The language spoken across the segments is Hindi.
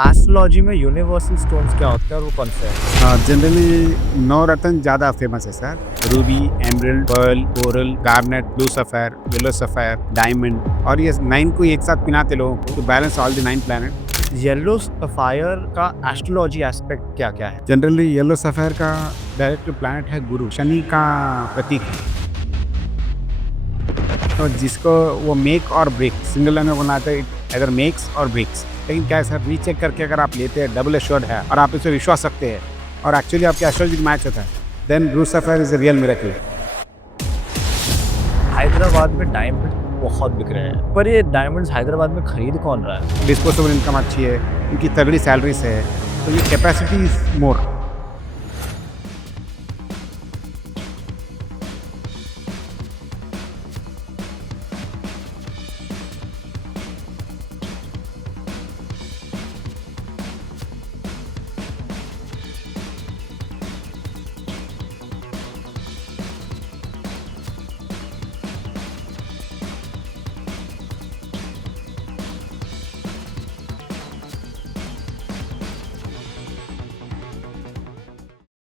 एस्ट्रोलॉजी में यूनिवर्सल स्टोन्स क्या होते हैं और वो कौन से हैं? जनरली नवरत्न ज़्यादा फेमस है sir. Ruby, emerald, pearl, coral, garnet, blue sapphire, yellow sapphire, diamond और ये 9 को एक साथ पिनाते लोगों को to balance all the 9 planet. Yellow sapphire का एस्ट्रोलॉजी एस्पेक्ट क्या-क्या है? जनरली येलो सफायर का डायरेक्ट प्लैनेट है गुरु, शनि का प्रतीक है। तो जिसको वो मेक और ब्रेक सिंगल लाइन में बोलना आता है, अगर मेक्स और ब्रेक्स। लेकिन क्या है सर, रीचेक करके अगर आप लेते हैं, डबल एश्योर्ड है और आप इसे विश्वास रखते हैं और एक्चुअली आपके एस्ट्रोलॉजी मैच होता है, then blue sapphire is a real miracle. Hyderabad में डायमंड बहुत बिक रहे हैं, पर ये डायमंड्स हैदराबाद में खरीद कौन रहा है? डिस्पोजेबल इनकम अच्छी है, उनकी तगड़ी सैलरीज है, तो ये capacity is more.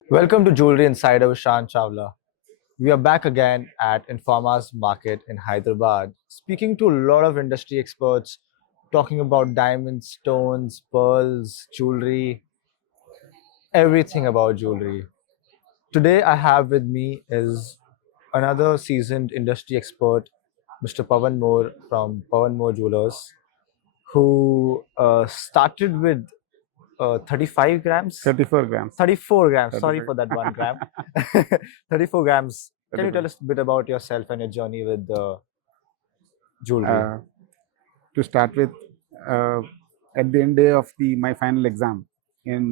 Welcome to Jewelry Insider with Shan Chawla. We are back again at Informa's Market in Hyderabad, speaking to a lot of industry experts, talking about diamonds, stones, pearls, jewelry, everything about jewelry. Today I have with me is another seasoned industry expert, Mr. Pawan Moore from Pawan Moore Jewelers, who started with 35 grams, 34 grams 34 grams. Sorry 34 for that 1 gram. 34 grams. Can you tell us a bit about yourself and your journey with jewelry? To start with, uh, at the end day of my final exam in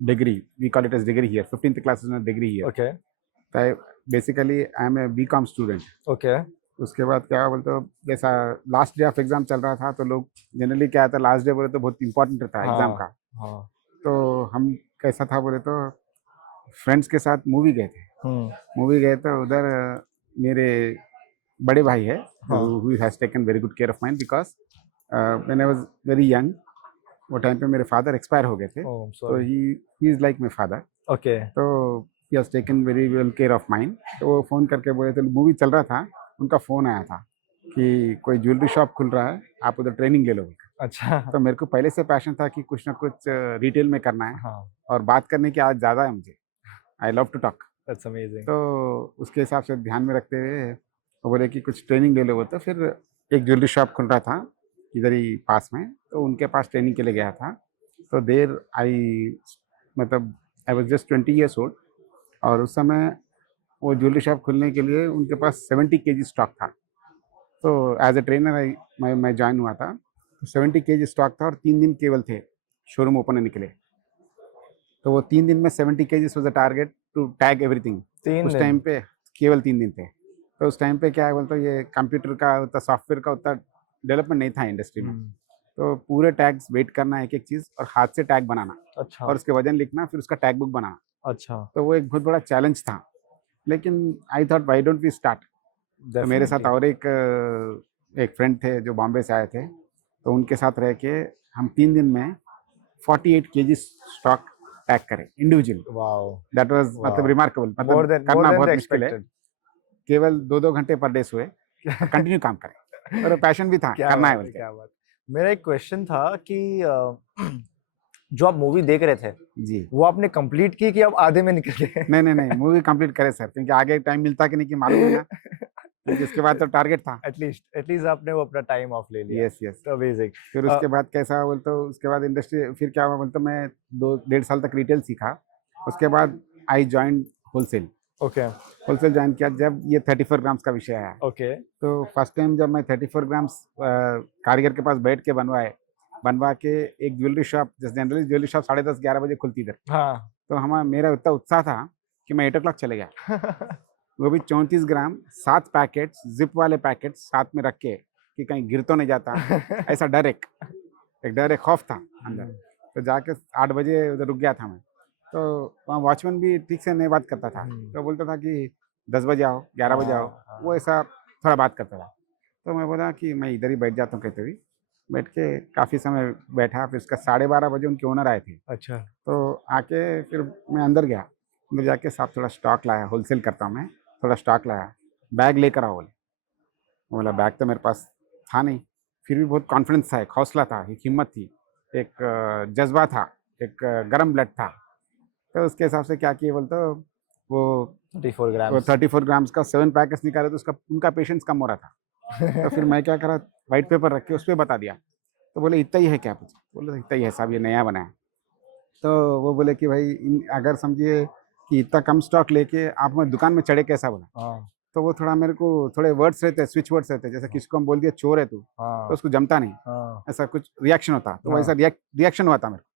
degree, we call it as degree here, 15th class is a degree here. Okay. Basically I am a BCom student. Okay. उसके बाद क्या बोलते हो, जैसा लास्ट डे ऑफ एग्जाम चल रहा था तो लोग जनरली क्या था, लास्ट डे बोले तो बहुत इंपॉर्टेंट रहता है एग्जाम का। हाँ. तो हम कैसा था बोले तो फ्रेंड्स के साथ मूवी गए थे। मूवी गए तो उधर मेरे बड़े भाई है, who has taken very good care of mine because when I was very young, वो टाइम पे मेरे फादर एक्सपायर हो गए थे। Oh, I'm तो sorry. He is like my father. Okay. तो he has taken very well care of mine. तो वो फ़ोन करके बोले थे, मूवी चल रहा था, उनका फ़ोन आया था कि कोई ज्वेलरी शॉप खुल रहा है, आप उधर ट्रेनिंग ले लो। अच्छा. तो मेरे को पहले से पैशन था कि कुछ ना कुछ रिटेल में करना है हाँ. और बात करने की आज ज़्यादा है मुझे। I love to talk. That's amazing. तो उसके हिसाब से ध्यान में रखते हुए वो बोले कि कुछ ट्रेनिंग ले लो। वो तो फिर एक ज्वेलरी शॉप खुल रहा था इधर ही पास में, तो उनके पास ट्रेनिंग के लिए गया था। तो देर आई मतलब I was just 20 years old। और उस समय वो ज्वेलरी शॉप खुलने के लिए उनके पास 70 kg स्टॉक था। तो एज ए ट्रेनर मैं ज्वाइन हुआ था। 70 kg स्टॉक था और 3 दिन केवल थे शोरूम ओपन होने के लिए। तो वो 3 दिन में 70 kg was a target to tag everything. 3 उस दिन. टाइम पे केवल 3 दिन थे। तो उस टाइम पे क्या है बोलते, ये कंप्यूटर का उतना, सॉफ्टवेयर का उतना डेवलपमेंट नहीं था इंडस्ट्री में। तो पूरे टैग्स वेट करना, एक एक चीज़, और हाथ से टैग बनाना अच्छा. और उसके वजन लिखना, फिर उसका टैग बुक बनाना। अच्छा. तो वो एक बहुत बड़ा चैलेंज था। लेकिन I thought why don't we start. तो मेरे साथ और एक फ्रेंड थे जो बॉम्बे से आए थे। तो उनके साथ रह के हम 3 दिन में 48 kg स्टॉक टैग करें इंडिविजुअल। Wow. दैट वाज मतलब Wow. रिमार्केबल। More मतलब than करना बहुत the मुश्किल है। expected. केवल 2-2 घंटे पर डे सोए और कंटिन्यू काम करें। और पैशन भी था, क्या करना है बात बोल है, के। क्या बात। मेरा एक क्वेश्चन था कि जो आप मूवी देख रहे थे, जी। वो आपने कंप्लीट की कि आप आधे में निकल गए? नहीं, मूवी कंप्लीट करे सर, क्योंकि आगे टाइम मिलता कि नहीं कि मालूम नहीं ना। क्योंकि उसके बाद तो टारगेट था। एटलीस्ट आपने वो अपना टाइम ऑफ ले लिया। यस। तो अमेजिंग। फिर उसके बाद कैसा बोल, तो उसके बाद इंडस्ट्री फिर क्या हुआ बोल, तो मैं 2-1.5 साल तक रिटेल सीखा। उसके बाद I join wholesale. Okay. Wholesale join किया जब ये 34 ग्राम्स का विषय आया। ओके. तो फर्स्ट टाइम जब मैं 34 ग्राम्स कारीगर के पास बैठ के बनवा के एक ज्वेलरी शॉप, जैसे जनरली ज्वेलरी शॉप 10:30-11 बजे खुलती इधर। हाँ. तो मेरा इतना उत्साह था कि मैं 8 o'clock चले गया। वो भी 34 ग्राम 7 पैकेट्स, जिप वाले पैकेट्स साथ में रख के कि कहीं गिर तो नहीं जाता, ऐसा डर, एक डर, एक खौफ था अंदर। तो जाके 8 बजे उधर रुक गया था मैं। तो वहाँ वॉचमैन भी ठीक से नहीं बात करता था। तो बोलता था कि 10 बजे आओ, 11 बजे आओ। वो ऐसा थोड़ा बात करता था। तो मैं बोला कि मैं इधर ही बैठ जाता हूँ कहते हुए। बैठ के काफ़ी समय बैठा, फिर उसका 12:30 बजे उनके ओनर आए थे। अच्छा। तो आके फिर मैं अंदर गया। अंदर जाके साहब थोड़ा स्टॉक लाया, होलसेल करता हूँ मैं, थोड़ा स्टॉक लाया। बैग लेकर आओ बोले। मैं बोला बैग तो मेरे पास था नहीं। फिर भी बहुत कॉन्फिडेंस था, एक हौसला था, एक हिम्मत थी, एक जज़्बा था, एक गरम ब्लड था। तो उसके हिसाब से क्या किए बोले तो वो 34 वो ग्राम्स 34 ग्राम्स का 7 पैकेट्स निकाले तो उसका उनका पेशेंस कम हो रहा था। तो फिर मैं क्या करा, व्हाइट पेपर रख के उस पे बता दिया। तो बोले इतना ही है क्या? पूछा। बोले इतना ही है साहब, ये नया बना है। तो वो बोले कि भाई अगर समझिए कि इतना कम स्टॉक लेके आप मैं दुकान में चढ़े कैसा? बोला। हाँ, तो वो थोड़ा मेरे को थोड़े वर्ड्स रहते हैं, स्विच वर्ड्स रहते हैं, जैसे किसी को हम बोल दिया चोर है तू, तो हाँ, उसको जमता नहीं, हाँ, ऐसा कुछ रिएक्शन होता, तो वैसा हाँ। रिएक्शन हुआ था मेरे को।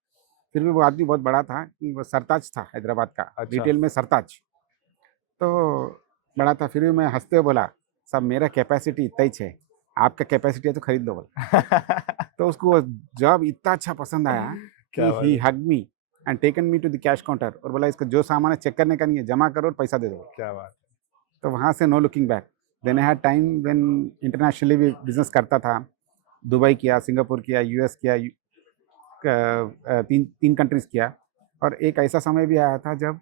फिर भी वो आदमी बहुत बड़ा था, कि वो सरताज था हैदराबाद का, अच्छा। रिटेल में सरताज। तो बड़ा था, फिर भी मैं हंसते हुए बोला साहब मेरा कैपेसिटी इतना ही है, आपका कैपेसिटी है तो खरीद लो बोला। तो उसको वो जॉब इतना अच्छा पसंद आया क्या कि बात ही है, hug me and taken me to the cash counter और बोला इसका जो सामान है चेक करने का नहीं है, जमा करो और पैसा दे दो। क्या बात तो वहाँ से no looking back. Then I had time when internationally भी बिजनेस करता था। दुबई किया, सिंगापुर किया, यूएस किया, तीन तीन कंट्रीज किया। और एक ऐसा समय भी आया था जब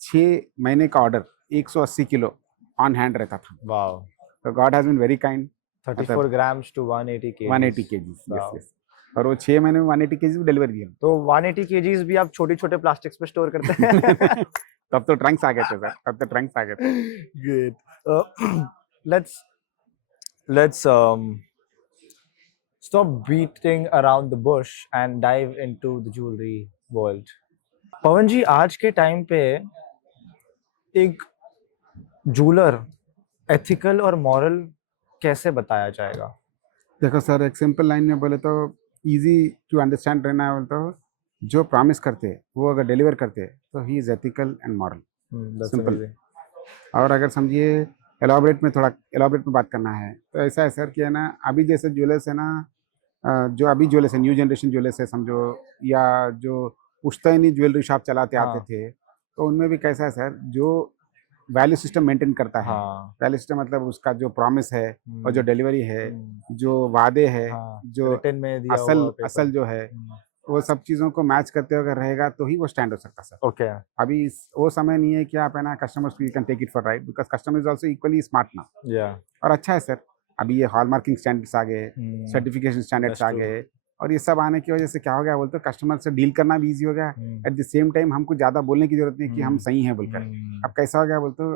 6 महीने का ऑर्डर 180 किलो ऑन हैंड रहता था। है। वाओ। तो God has been very kind. 34 मतलब grams to 180 180 kgs। KGs, yes wow. Yes. और वो 6 महीने में 180 केजीज भी डिलीवर किया। तो 180 kgs भी आप छोटे-छोटे प्लास्टिक्स में स्टोर करते हैं? तब तो ट्रंक्स आ गए थे सर, तब तो ट्रंक्स आ गए थे। Great. Let's let's stop beating around the bush and dive into the jewelry world. पवन जी, आज के टाइम पे एक जूलर एथिकल और मॉरल कैसे बताया जाएगा? देखो सर, एक सिंपल लाइन में बोले तो इजी टू अंडरस्टैंड रहना है बोले तो जो प्रॉमिस करते वो अगर डिलीवर करते तो he is ethical and moral. That's simple. amazing. और अगर समझिए एलाबरेट में, थोड़ा एलाबरेट में बात करना है तो ऐसा है सर कि है ना, अभी जैसे ज्वेलर्स है ना, जो अभी ज्वेलर्स है, न्यू जनरेशन ज्वेलर्स है समझो, या जो पुश्तैनी ज्वेलरी शॉप चलाते आते हाँ, थे, तो उनमें भी कैसा है सर, जो वैल्यू सिस्टम मेंटेन करता है। हाँ, वैल्यू सिस्टम मतलब उसका जो प्रॉमिस है और जो हुँ, डिलीवरी है, हुँ, जो वादे है, हाँ, जो रिटन में दिया हुआ असल पेपर। असल जो है, वो सब चीज़ों को मैच करते हुए अगर रहेगा तो ही वो स्टैंड हो सकता है सर। ओके। अभी वो समय नहीं है कि आप है ना कस्टमर्स को you can take it for right, because customer is also equally smart now. Yeah. और अच्छा है सर, अभी ये हॉलमार्किंग स्टैंडर्ड्स आ गए, हुँ, सर्टिफिकेशन स्टैंडर्ड्स दैट्स आ ट्रू। गए, और ये सब आने की वजह से क्या हो गया बोलते हो, कस्टमर से डील करना भी ईज़ी हो गया। हुँ, एट द सेम टाइम हमको ज़्यादा बोलने की ज़रूरत नहीं कि हम हुँ, सही हैं बोलकर। अब हुँ, कैसा हो गया बोलते हो,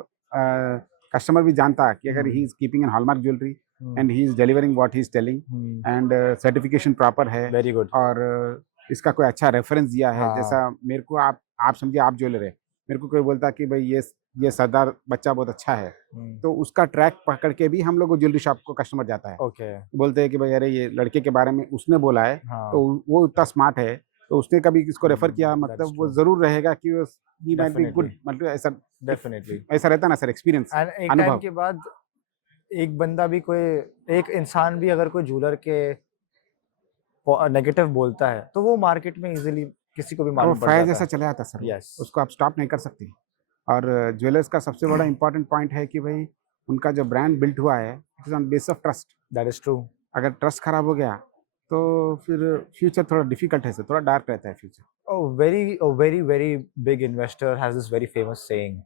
कस्टमर भी जानता है कि अगर he hmm, is keeping an hallmark jewellery hmm, and he is delivering what he is telling hmm, and certification proper है, वेरी गुड। और इसका कोई अच्छा रेफरेंस दिया है। हाँ, जैसा मेरे को आप समझिए आप ज्वेलर है, मेरे को कोई बोलता कि भाई ये सरदार बच्चा बहुत अच्छा है, हुँ, तो उसका ट्रैक पकड़ के भी हम लोग को ज्वेलरी शॉप को कस्टमर जाता है। ओके, बोलते हैं कि भाई अरे ये लड़के के बारे में उसने बोला है, हाँ, तो वो इतना स्मार्ट है, तो उसने कभी किसको रेफ़र किया, दैट्स मतलब वो ट्रू, ज़रूर रहेगा कि वो he might be definitely, good, मतलब ऐसा एक डेफिनिटली। ऐसा रहता है ना सर, एक्सपीरियंस, एंड एक टाइम अनुभव। के बाद एक बंदा भी कोई एक इंसान भी अगर कोई जूलर के नेगेटिव बोलता है, तो वो मार्केट में इज़िली किसी को भी वो मालूम पड़ फायर जाता जैसा है। चला जाता है सर वो, यस, उसको आप स्टॉप नहीं कर सकते। और ज्वेलर्स का सबसे बड़ा इम्पोर्टेंट पॉइंट है कि भाई उनका जो ब्रांड बिल्ट हुआ है, it is on base of trust. That is true. अगर ट्रस्ट खराब हो गया, तो फिर फ्यूचर थोड़ा डिफ़िकल्ट है सर, थोड़ा डार्क रहता है future. A very big investor has this very famous saying: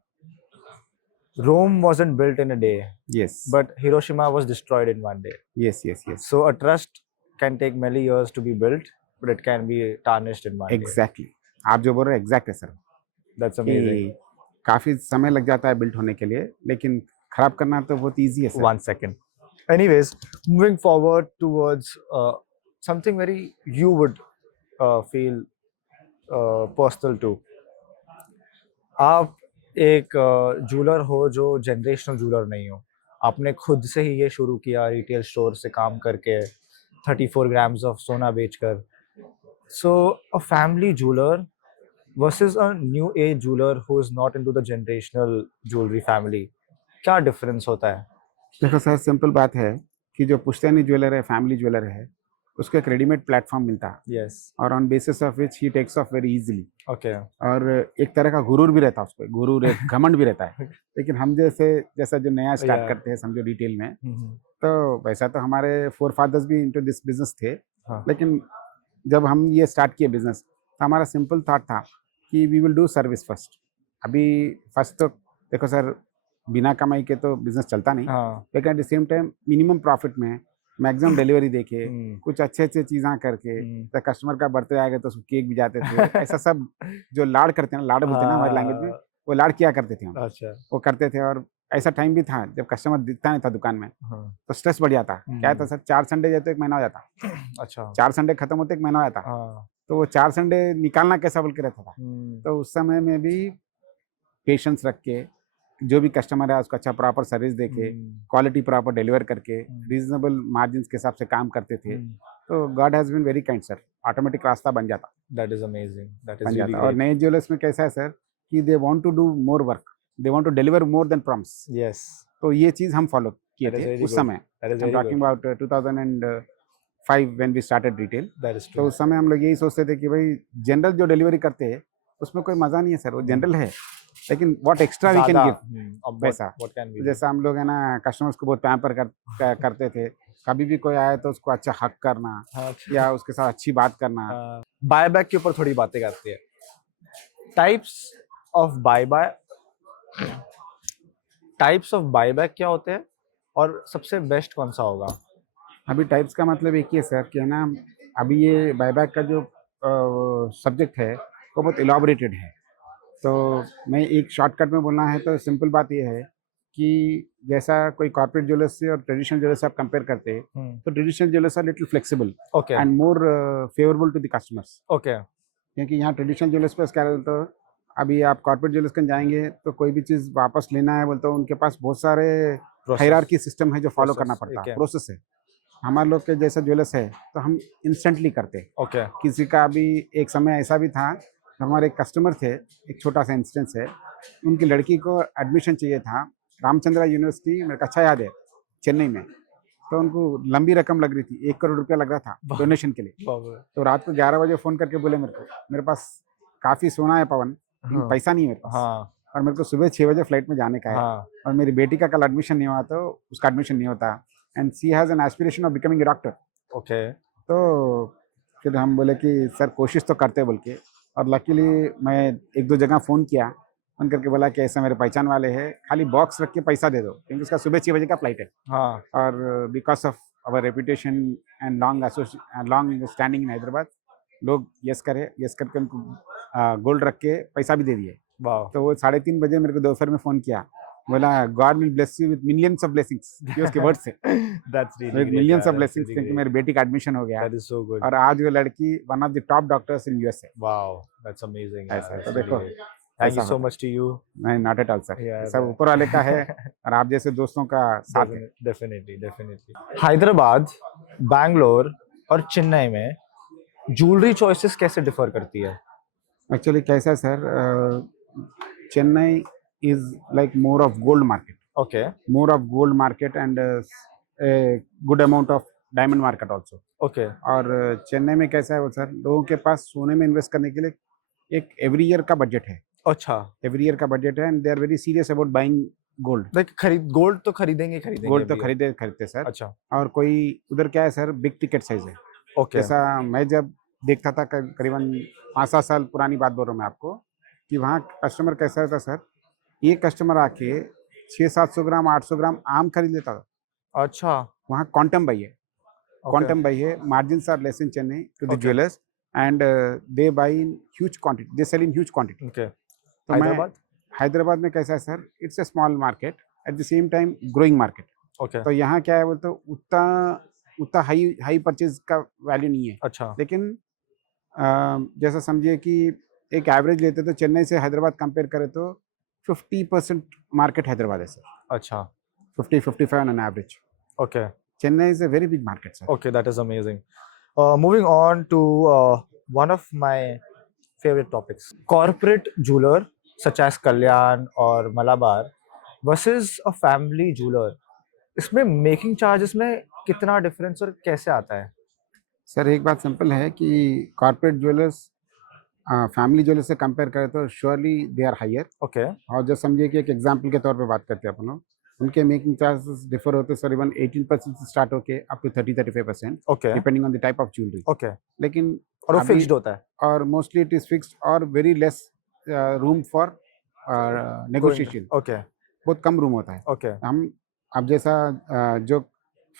Rome wasn't built in a day, yes, but Hiroshima was destroyed in one day. Yes, yes, yes. So a trust can take many years to be built, but it can be tarnished in one day. Exactly, आप जो बोल रहे हैं एग्ज़ैक्ट है सर, That's amazing. कि काफ़ी समय लग जाता है बिल्ट होने के लिए, लेकिन खराब करना तो बहुत ईज़ी है sir. 1 second. Anyways, moving forward towards something very you would feel personal to. आप एक जूलर हो जो जनरेशनल जूलर नहीं हो, आपने खुद से ही ये शुरू किया रिटेल स्टोर से काम करके 34 ग्राम्स ऑफ सोना बेचकर. So a family jeweller versus a new age jeweller who is not into the generational jewellery family, क्या डिफरेंस होता है? देखो सर, सिंपल बात है कि जो पुश्तैनी ज्वेलर है, फैमिली ज्वेलर है, उसको एक रेडीमेड प्लेटफॉर्म मिलता है Yes. और on basis of which he takes off very easily. Okay. और एक तरह का गुरूर भी रहता है उसको, गुरूर एक घमंड भी रहता है। लेकिन हम जैसा जो नया स्टार्ट Yeah. करते हैं समझो रिटेल में, Mhm. तो वैसा तो हमारे फोर फादर्स भी इनटू दिस बिजनेस थे, हाँ. लेकिन जब हम ये स्टार्ट किए बिजनेस तो हमारा सिंपल थॉट था कि we will do service first. अभी फर्स्ट तो देखो सर, बिना कमाई के तो बिजनेस चलता नहीं, हाँ. लेकिन eight the same time minimum profit में मैक्सिमम डिलीवरी देके हम्म. कुछ अच्छे अच्छे चीज़ा करके, हम्म. तो कस्टमर का बर्थडे आएगा तो उसको केक भी जाते थे, ऐसा सब जो लाड़ करते हैं ना, लाड़ बोलते हैं ना हमारी लैंग्वेज में, हाँ. वो लाड़ किया करते थे हम, अच्छा. वो करते थे। और ऐसा टाइम भी था जब कस्टमर दिखता नहीं था दुकान में हाँ. तो स्ट्रेस बढ़ जाता। क्या था सर, 4 संडे जाते एक महीना हो जाता, अच्छा. 4 संडे खत्म होते एक महीना हो जाता, हाँ. तो वो 4 संडे निकालना कैसा बोल के रहता था। हम्म. तो उस समय में भी पेशेंस रख के जो भी कस्टमर है उसको अच्छा प्रॉपर सर्विस देके, क्वालिटी प्रॉपर डिलीवर करके, रीजनेबल मार्जिन के हिसाब से काम करते थे। तो God has been very kind sir, automatic रास्ता बन जाता, That is amazing. That is बन really जाता। और great. नए ज्वेलर्स में कैसा है सर कि they want to do more work, they want to deliver more than promise. Yes. तो ये चीज़ हम फॉलो किए That is थे very उस good. समय। That is I am very talking good. About 2005 when we started retail. That is तो true. उस समय हम लोग यही सोचते थे कि भाई जनरल जो डिलीवरी करते हैं उसमें कोई मज़ा नहीं है सर, वो जनरल है, लेकिन व्हाट एक्स्ट्रा वी कैन ज़्यादा. गिव अब वैसा। what can we तो do? जैसा हम लोग है ना कस्टमर्स को बहुत पैम्पर करते थे, कभी भी कोई आए तो उसको अच्छा हक करना हाँ. या उसके साथ अच्छी बात करना। बायबैक के ऊपर थोड़ी बातें करते हैं. टाइप्स ऑफ बायबैक क्या होते हैं और सबसे बेस्ट कौन सा होगा? अभी टाइप्स का मतलब एक ही है सर कि है ना, अभी ये बायबैक का जो सब्जेक्ट है वो बहुत इलाबोरेटेड है। तो मैं एक शॉर्टकट में बोलना है तो सिंपल बात ये है कि जैसा कोई कॉर्पोरेट ज्वेलर्स से और ट्रेडिशनल ज्वेलर्स से आप कंपेयर करते हैं तो traditional jewellers are little flexible okay. And more favourable to the customers. Okay. क्योंकि यहाँ ट्रेडिशनल ज्वेलर्स पे क्या है, तो अभी आप कॉर्पोरेट ज्वेलर्स कहीं जाएंगे तो कोई भी चीज़ वापस लेना है बोलते तो उनके पास बहुत सारे हायरार्की सिस्टम है जो फॉलो करना पड़ता है, प्रोसेस है। हमारे लोग के जैसा ज्वेलर्स है तो हम इंस्टेंटली करते। ओके. किसी का अभी एक समय ऐसा भी था, हमारे एक कस्टमर थे, एक छोटा सा इंस्टेंस है, उनकी लड़की को एडमिशन चाहिए था रामचंद्रा यूनिवर्सिटी, मेरे को अच्छा याद है, चेन्नई में। तो उनको लंबी रकम लग रही थी, 1 करोड़ रुपया लग रहा था डोनेशन के लिए। तो रात को 11 बजे फ़ोन करके बोले मेरे को, मेरे पास काफ़ी सोना है पवन, लेकिन हाँ. पैसा नहीं है मेरे पास। हाँ. और मेरे को सुबह 6 बजे फ्लाइट में जाने का है। हाँ. और मेरी बेटी का कल एडमिशन नहीं हुआ तो उसका एडमिशन नहीं होता, and she has an aspiration of becoming a doctor. Okay. तो फिर हम बोले कि सर कोशिश तो करते बोल के, और लकीली मैं 1-2 जगह फ़ोन किया, फ़ोन करके बोला कि ऐसा मेरे पहचान वाले हैं, खाली बॉक्स रख के पैसा दे दो, क्योंकि उसका सुबह 6 बजे का फ्लाइट है। हाँ. और because of our reputation and long standing in Hyderabad, लोग यस करके उनको गोल्ड रख के पैसा भी दे दिए। वाह. तो वो 3:30 बजे मेरे को दोपहर में फ़ोन किया, बोला God will bless you with millions of blessings, ये उसके वर्ड से, That's really with great. Millions Yeah, of that's blessings, really क्योंकि great. मेरी बेटी का एडमिशन हो गया। That is so good. और आज वो लड़की one of the top doctors in USA. Wow, that's amazing. Yeah, ऐसा है, that's तो really देखो great. Thank you ऐसा so होता much to you. नहीं, not at all sir, Yeah, सब that- ऊपर वाले का है और आप जैसे दोस्तों का साथ है। Definitely. हैदराबाद, बैंगलोर और चेन्नई में ज्वेलरी चॉइसेस कैसे डिफर करती है? एक्चुअली कैसा है sir, Chennai is like more of gold market, okay. More of gold market and a good amount of diamond market also. Okay. और चेन्नई में कैसा है वो सर, लोगों के पास सोने में इन्वेस्ट करने के लिए एक एवरी ईयर का बजट है, अच्छा. एवरी ईयर का बजट है, and they are very serious about buying gold. Like gold तो खरीदेंगे गोल्ड तो भैया. खरीदते सर। अच्छा. और कोई उधर क्या है सर, बिग टिकट साइज है। ओके. जैसा मैं जब देखता था करीबन 5-7 साल पुरानी बात बोल रहा हूँ मैं आपको, कि वहाँ कस्टमर कैसा रहता सर, एक कस्टमर आके 600-700 ग्राम 800 ग्राम आम खरीद लेता था। अच्छा. वहाँ क्वांटम बाई है, Okay. क्वांटम बाई है, margins are less in Chennai to the Okay. Jewellers and they buy in huge quantity, they sell in huge quantity. Okay. तो मैं हैदराबाद. हैदराबाद में कैसा है sir, it's a small market at the same time growing market. Okay. तो यहाँ क्या है बोलते उतना हाई परचेज का वैल्यू नहीं है, अच्छा. लेकिन जैसा समझिए कि एक एवरेज लेते तो चेन्नई से हैदराबाद कंपेयर करें तो 50% मार्केट हैदराबाद है सर, अच्छा. 50-55 on average. Okay. Chennai is a very big market, sir. Okay, that is amazing. Moving on to one of my favorite topics, corporate jeweler such as Kalyan or Malabar versus a family jeweler. इसमें मेकिंग चार्जेस में कितना डिफरेंस और कैसे आता है? सर एक बात सिंपल है कि कॉर्पोरेट ज्वेलर्स फैमिली ज्वेलर्स से कंपेयर करें तो surely they are higher. Okay, और जो समझिए कि एक एग्जांपल के तौर पे बात करते हैं अपन लोग, उनके मेकिंग चार्जेस डिफर होते हैं करीबन 18% से स्टार्ट होके up to 30-35% okay, depending on the type of jewellery. Okay. लेकिन और वो अभी फिक्स्ड होता है? और मोस्टली इट इज़ फिक्स्ड और very less room for going negotiation. Okay, बहुत कम रूम होता है। ओके। हम अब जैसा जो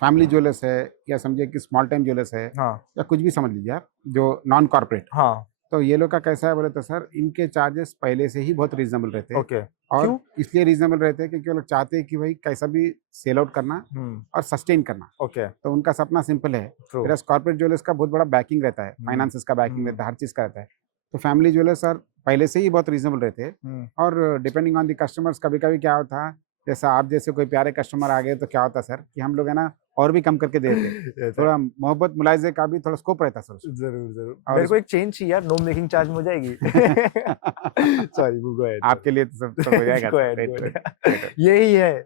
फैमिली ज्वेलर्स है या समझिए कि स्मॉल टाइम ज्वेलर्स है हाँ, या कुछ भी समझ लीजिए आप, जो नॉन कॉर्पोरेट, हाँ, तो ये लोग का कैसा है बोले तो सर इनके चार्जेस पहले से ही बहुत रीज़नेबल रहते हैं। ओके। और क्यों? इसलिए रीज़नेबल रहते हैं क्योंकि वो लोग चाहते हैं कि भाई कैसा भी सेल आउट करना हुँ, और सस्टेन करना। ओके, तो उनका सपना सिंपल है। ट्रू। व्हेयरएज़ कॉर्पोरेट ज्वेलर्स का बहुत बड़ा बैकिंग रहता है, हुँ, फाइनेंसेस का बैकिंग हुँ, रहता है, हर चीज़ का रहता है। तो फैमिली ज्वेलर्स सर पहले से ही बहुत रीज़नेबल रहते हैं। हुँ। और डिपेंडिंग ऑन द कस्टमर्स कभी-कभी क्या होता है, जैसा आप जैसे कोई प्यारे कस्टमर आ गए तो क्या होता है सर कि हम लोग है ना और भी कम करके दे देते हैं। ये तो थोड़ा मोहब्बत मुलायज़े का भी थोड़ा स्कोप रहता है सर उसमें। ज़रूर, ज़रूर। और मेरे उस को एक चेन चाहिए यार, नो मेकिंग चार्ज में हो जाएगी? Sorry, go ahead. आपके लिए तो सब हो जाएगा go sir. Ahead, wait, go wait, ahead. Wait, wait. यही है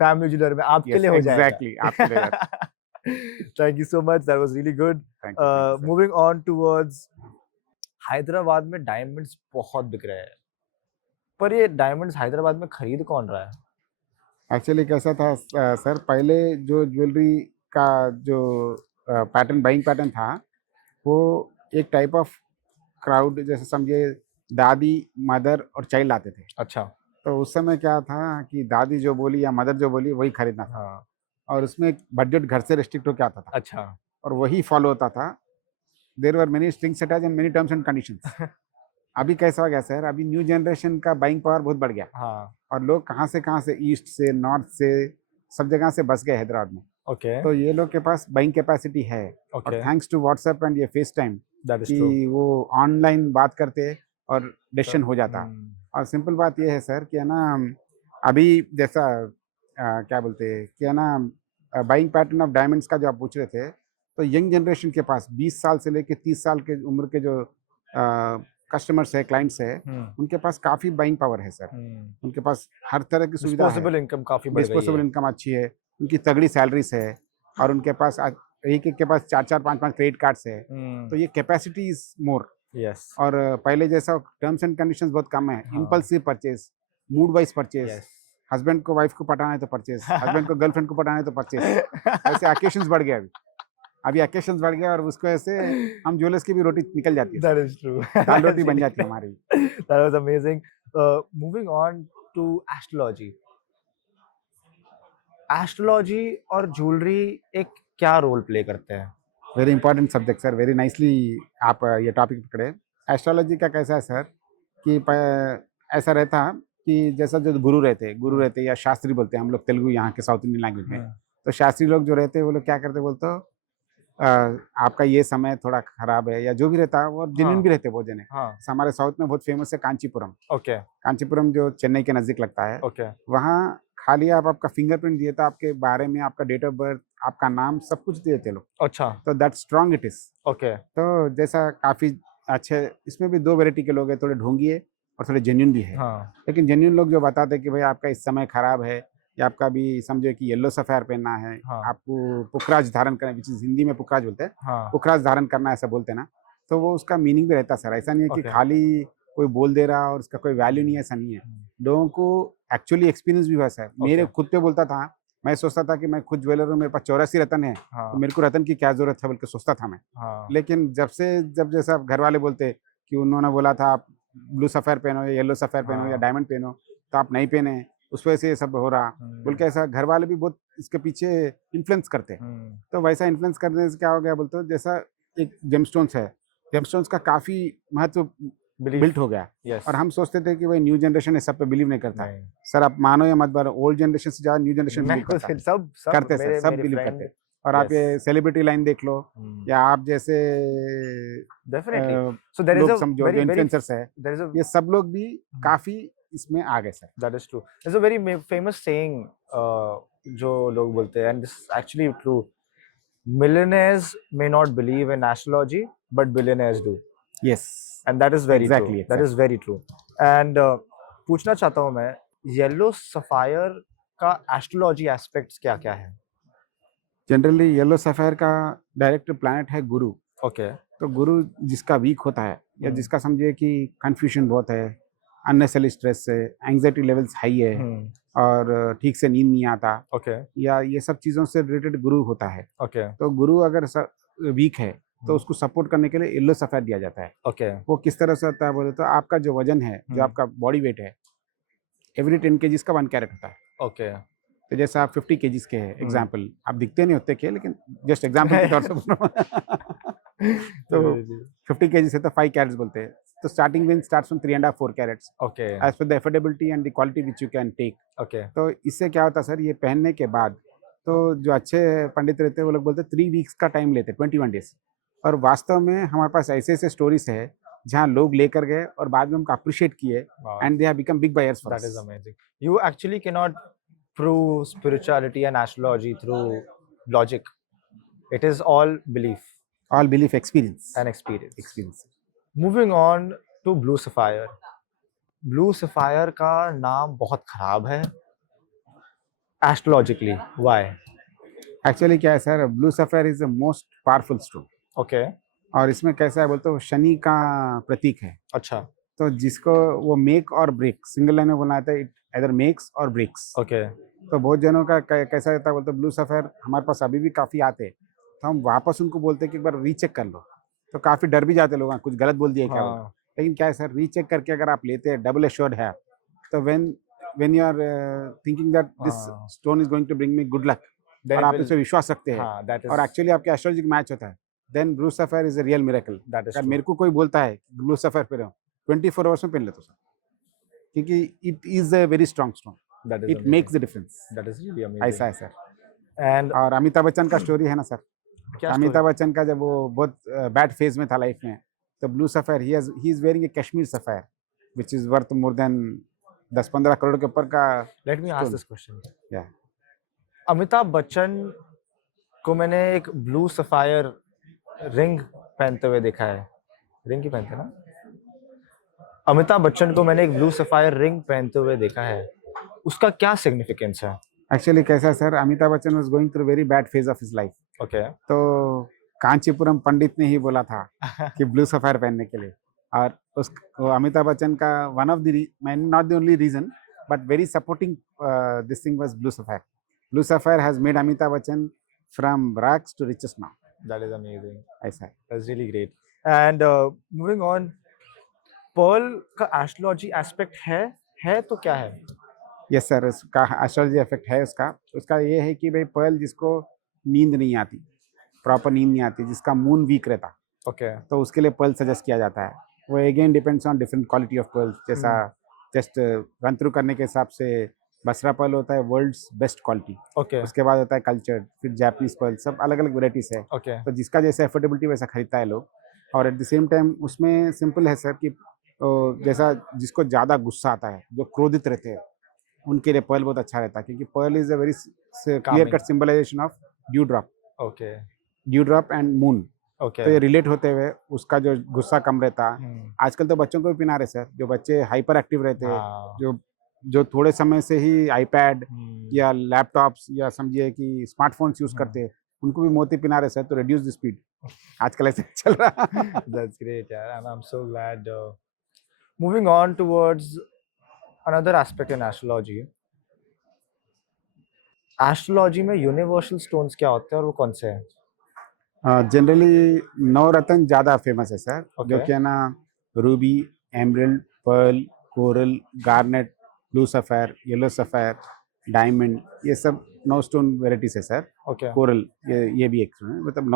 फैमिली ज्वेलर में, आपके यस लिए हो जाएगा। एग्ज़ैक्टली आपके लिए जाता है। Thank you so much, that was really good. Thank you sir. Moving on towards Hyderabad में डायमंड्स बहुत बिक रहे हैं, पर ये डायमंड्स हैदराबाद में खरीद कौन रहा है? एक्चुअली कैसा था सर पहले जो ज्वेलरी का जो पैटर्न बाइंग पैटर्न था, वो एक टाइप ऑफ क्राउड जैसे समझिए दादी, मदर और चाइल्ड आते थे। अच्छा, तो उस समय क्या था कि दादी जो बोली या मदर जो बोली वही खरीदना था। हाँ, और उसमें एक बजट घर से रिस्ट्रिक्ट होके आता था अच्छा। और वही फॉलो होता था। There were many strings attached and many terms and conditions. अभी कैसा हो गया सर, अभी न्यू जनरेशन का बाइंग पावर बहुत बढ़ गया हाँ, और लोग कहाँ से ईस्ट से, नॉर्थ से, सब जगह से बस गए हैदराबाद में। ओके, तो ये लोग के पास बाइंग कैपेसिटी है। और okay, thanks to WhatsApp and ये FaceTime that is true. कि वो ऑनलाइन बात करते और डिसीजन हो जाता। हुँ, और सिंपल बात ये है सर कि है ना, अभी जैसा क्या बोलते हैं कि है ना, बाइंग पैटर्न ऑफ डायमंड्स का जो आप पूछ रहे थे, तो यंग जनरेशन के पास 20 साल से लेके 30 साल के उम्र के जो कस्टमर्स है, क्लाइंट्स है, हुँ, उनके पास काफ़ी बाइंग पावर है सर। हुँ। उनके पास हर तरह की सुविधा है। डिस्पोजेबल इनकम काफ़ी बढ़ गई डिस्पोजेबल है। इनकम अच्छी है, उनकी तगड़ी सैलरीज़ है और उनके पास एक-एक के पास 4-4 5-5 क्रेडिट कार्ड्स है। तो हुँ, ये कैपेसिटी इज़ मोर। यस, और पहले जैसा टर्म्स एंड कंडीशंस बहुत कम है। हाँ, impulsive purchase, mood wise purchase, yes. Husband को वाइफ़ को पटाना है तो परचेज़, हस्बैंड को गर्लफ्रेंड को पटाना है तो परचेज़। ऐसे अकेशंस बढ़ गए अभी। अभी अकेशंस बढ़ गए और उसको ऐसे हम ज्वेलर्स की भी रोटी निकल जाती है sir. That is true. दाल-रोटी That's बन really जाती है हमारी। that was amazing. Moving on to astrology. Astrology और ज्वेलरी एक क्या रोल प्ले करते हैं? Very important subject sir, very nicely आप ये टॉपिक पकड़े। एस्ट्रोलॉजी का कैसा है सर कि ऐसा रहता कि जैसा जो गुरु हुँ, रहते या शास्त्री बोलते हैं हम लोग तेलुगु यहाँ के साउथ इंडियन लैंग्वेज में। हुँ, तो शास्त्री लोग जो रहते हैं वो लोग क्या करते बोलते हो, अ, आपका ये समय थोड़ा खराब है या जो भी रहता है वो जेन्युइन हाँ, भी रहते हैं बहुत जने। हाँ, जैसे हमारे साउथ में बहुत फेमस है कांचीपुरम। ओके, कांचीपुरम जो चेन्नई के नज़दीक लगता है, ओके, वहाँ खाली आप आपका फिंगरप्रिंट दिए तो आपके बारे में आपका डेट ऑफ बर्थ, आपका नाम सब कुछ दे देते लोग। अच्छा, तो that strong it is. Okay, तो जैसा काफ़ी अच्छे इसमें भी 2 वैरायटी के लोग हैं, थोड़े ढोंगिए और थोड़े जेन्युइन भी है। हाँ, लेकिन जेन्युइन लोग जो बताते हैं कि भाई आपका इस समय खराब है या आपका भी समझो कि येलो सफ़ेयर पहनना है, हाँ, आपको पुखराज धारण करना, विच इज़ हिंदी में पुखराज बोलते हैं। हाँ, पुखराज धारण करना ऐसा बोलते हैं ना, तो वो उसका मीनिंग भी रहता है सर। ऐसा नहीं है कि ओके, खाली कोई बोल दे रहा और उसका कोई वैल्यू नहीं है, ऐसा नहीं है। हुँ, लोगों को एक्चुअली एक्सपीरियंस भी वैसा है। मेरे ओके, खुद पे बोलता था, मैं सोचता था कि मैं खुद ज्वेलर हूँ, मेरे पास 84 रत्न है, तो हाँ, मेरे को रत्न की क्या ज़रूरत है बोल के सोचता था मैं। हाँ, लेकिन जब जैसा घर वाले बोलते कि उन्होंने बोला था आप ब्लू सफ़ेयर पहनो या येलो सफ़ेयर पहनो या हाँ, डायमंड पहनो, तो आप नहीं पहने, उस वजह से ये सब हो रहा। बोल के हुँ, ऐसा घर वाले भी बहुत इसके पीछे इन्फ्लुएंस करते हैं। हुँ, तो वैसा इन्फ्लुएंस करने से क्या हो गया बोलते हो, जैसा एक जेमस्टोन्स है, जेमस्टोन्स का काफ़ी महत्व बिलीफ, बिल्ट हो गया। यस, और हम सोचते थे कि भाई न्यू जनरेशन इस सब पे बिलीव नहीं करता। नहीं, सर आप मानो या मत मानो, ओल्ड जनरेशन से ज़्यादा न्यू जनरेशन मैं बिलीव खुद करता है। सब सब करते सर, मेरे सब मेरे बिलीव फ्रेंड, करते। और आप यस, ये सेलिब्रिटी लाइन देख लो हुँ, या आप जैसे definitely. Uh, so there is लोग अ समझो जो वेरी वेरी इन्फ्लुएंसर्स है, देयर इज़ अ ये सब लोग भी हुँ, काफ़ी इसमें आ गए sir. That is true. There is a very famous saying जो लोग बोलते हैं, and this is actually true, millionaires may not believe in astrology, but billionaires do. Yes, And that is very true. Exactly, That is exactly. very true. And पूछना चाहता हूँ मैं, येलो सफायर का एस्ट्रोलॉजी एस्पेक्ट्स क्या-क्या है? जनरली येलो सफ़ायर का डायरेक्ट प्लैनेट है गुरु। ओके तो गुरु जिसका वीक होता है या हम्म जिसका समझिए कि कंफ्यूजन बहुत है, अननेसेसरी स्ट्रेस है, एंग्जाइटी लेवल्स हाई है और ठीक से नींद नहीं आता, ओके या ये सब चीज़ों से रिलेटेड गुरु होता है। ओके तो गुरु अगर वीक है तो उसको सपोर्ट करने के लिए येलो सफ़ेद दिया जाता है। ओके वो किस तरह से होता है बोले तो आपका जो वजन है, जो आपका बॉडी वेट है, एवरी 10 केजीज का 1 कैरेट होता है। ओके तो जैसे आप 50 केजीज के हैं, एग्जाम्पल, आप दिखते नहीं होते के, लेकिन जस्ट एग्जाम्पल के तौर से बोल रहा हूँ। तो 50 केजीज है तो 5 कैरेट्स बोलते हैं। तो starting range starts from 3.5 4 carats okay as per the affordability and the quality which you can take. Okay तो इससे क्या होता है सर, ये पहनने के बाद तो जो अच्छे पंडित रहते हैं वो लोग बोलते हैं 3 वीक्स का टाइम लेते हैं, 21 डेज। और वास्तव में हमारे पास ऐसे ऐसे स्टोरीज है जहाँ लोग लेकर गए और बाद में उनको अप्रिशिएट किए and they have become big buyers for That is us. amazing. You actually cannot prove spirituality and astrology through logic. It is all belief all belief experience and experience. Experience. Moving on to Blue Sapphire. Blue Sapphire का नाम बहुत खराब है astrologically. Why? एक्चुअली क्या है sir, blue sapphire is the most powerful stone. Okay. और इसमें कैसा है बोलते हो, शनि का प्रतीक है। अच्छा. तो जिसको वो मेक और ब्रेक सिंगल लाइन में बोलना आता है, इट एदर मेक्स और ब्रेक्स। Okay. तो बहुत जनों का कैसा रहता है बोलते ब्लू सफेयर हमारे पास अभी भी काफ़ी आते हैं, तो हम वापस उनको बोलते हैं कि एक बार रीचेक कर लो। तो काफ़ी डर भी जाते लोग, हाँ, कुछ गलत बोल दिया क्या बोला। हाँ. लेकिन क्या है सर, रीचेक करके अगर आप लेते हैं, डबल एश्योर्ड है, तो when you are thinking that this हाँ. Stone is going to bring me good luck, Then और it आप will. इस पे विश्वास रखते हैं हाँ. That is. और एक्चुअली आपके एस्ट्रोलॉजी का मैच होता है, then blue sapphire is a real miracle. That is अगर true. मेरे को कोई बोलता है ब्लू सफेयर पे रहो, 24 आवर्स में पहन लेता हूँ सर, क्योंकि it is a very strong stone, That is it amazing. Makes the difference. That is really ऐसा amazing. है सर। And और अमिताभ बच्चन का स्टोरी है ना सर, क्या अमिताभ story? बच्चन का जब वो बहुत बैड फेज में था लाइफ में, तो blue sphere he is wearing A Kashmir sphere which is worth more than 10-15 crore के ऊपर का। Let me ask stone. this question. या अमिताभ बच्चन को मैंने एक ब्लू सफायर रिंग पहनते हुए देखा है. रिंग ही पहनते ना? अमिताभ बच्चन को मैंने एक ब्लू सफायर रिंग पहनते हुए देखा है. उसका क्या सिग्निफिकेंस है? एक्चुअली कैसा है sir, Amitabh Bachchan was going through very bad phase of his life. Okay. तो कांचीपुरम पंडित ने ही बोला था कि ब्लू सफायर पहनने के लिए, और उस वो अमिताभ बच्चन का one of the not the only reason but very supporting this thing was blue sapphire. Blue sapphire has made Amitabh Bachchan from rags to riches now. That is amazing. ऐसा है। That's really great. And moving on, pearl का एस्ट्रोलॉजी एस्पेक्ट है तो क्या है? यस सर, उसका एस्ट्रोलॉजी इफेक्ट है उसका। उसका ये है कि भाई पर्ल जिसको नींद नहीं आती, प्रॉपर नींद नहीं आती, जिसका मून वीक रहता, ओके. तो उसके लिए पर्ल सजेस्ट किया जाता है। वो again depends on different quality of pearl. जैसा जस्ट रन थ्रू करने के हिसाब से बसरा पर्ल होता है वर्ल्ड्स बेस्ट क्वालिटी, ओके. उसके बाद होता है कल्चर्ड, फिर जापानीज पर्ल, सब अलग अलग वेराइटीज है। ओके. तो जिसका जैसे अफोर्डेबिलिटी वैसा खरीदता है लोग। और एट द सेम टाइम उसमें सिंपल है सर कि जैसा जिसको ज़्यादा गुस्सा आता है, जो क्रोधित रहते हैं, उनके लिए पर्ल बहुत अच्छा रहता है, क्योंकि pearl is a very clear cut symbolization of dew drop. Okay. Dew drop and moon, okay. तो ये रिलेट होते हुए उसका जो गुस्सा कम रहता है। आजकल तो बच्चों को भी पिला रहे सर, जो बच्चे हाइपर एक्टिव रहते हैं, हाँ. जो थोड़े समय से ही आईपैड या लैपटॉप्स या समझिए कि स्मार्टफोन्स यूज करते हैं, उनको भी मोती पिला रहे सर, तो रिड्यूस द स्पीड। आजकल ऐसे चल रहा है। That's great, yeah, and I'm so glad. Moving on towards another aspect in astrology. Astrology में यूनिवर्सल स्टोन्स क्या होते हैं और वो कौन से हैं? जनरली नवरत्न ज़्यादा फेमस है सर, Okay. जो कि है ना ruby, emerald, pearl, coral, garnet, blue sapphire, yellow sapphire, diamond, ये सब 9 स्टोन वेराइटीज है सर। ओके. कोरल ये भी एक है, मतलब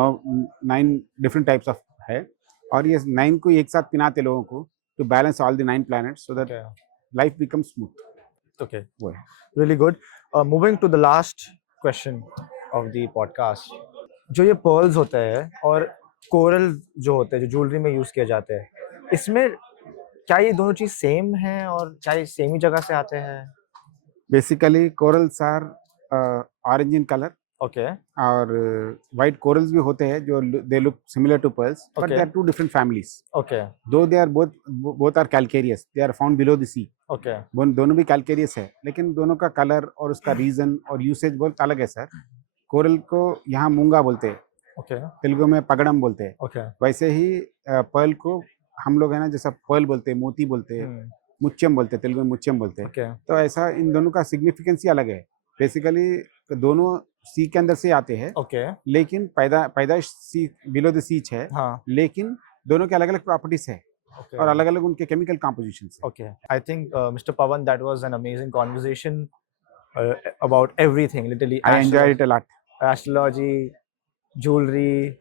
9 डिफरेंट टाइप्स ऑफ है, और ये 9 को एक साथ पिनाते लोगों को to balance all the 9 planets so that life become smooth. Okay. वो है। Really good. Moving to the last question of the podcast. जो ये पर्ल्स होते हैं और कोरल जो होते हैं, जो ज्वेलरी में यूज किए जाते हैं, इसमें क्या ये दोनों चीज सेम है और क्या ये सेम ही जगह से आते हैं? Basically corals are orange in colour, okay. और वाइट कोरल्स भी होते हैं जो they look similar to pearls, but Okay. They are 2 different families. Okay. Though they are both are calcareous, they are found below the sea. Okay. दोनों भी कैलकेरियस है, लेकिन दोनों का कलर और उसका रीजन और यूसेज बहुत अलग है सर। कोरल को यहाँ मूंगा बोलते हैं, Okay. तेलुगु में पगड़म बोलते हैं। Okay. वैसे ही पर्ल को हम लोग है ना जैसा पर्ल बोलते हैं, मोती बोलते हैं, Hmm. मुच्चम बोलते हैं, तेलुगु में मुच्चम बोलते हैं। Okay. तो ऐसा इन दोनों का सिग्निफिकेंस ही अलग है। बेसिकली दोनों सी के अंदर से आते हैं, Okay. लेकिन पैदाइश सी बिलो द सीच है, हाँ. लेकिन दोनों के अलग अलग प्रॉपर्टीज है Okay. और अलग अलग उनके केमिकल कॉम्पोजिशन है। Okay. I think Mr. Pawan, that was an amazing conversation about everything, literally I enjoy it a lot. astrology, jewelry,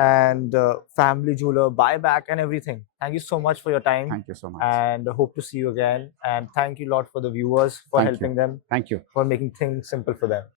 and family jeweler, buyback, and everything. Thank you so much for your time. Thank you so much. And hope to see you again. And thank you a lot for the viewers for Thank you. helping them, thank you. for making things simple for them.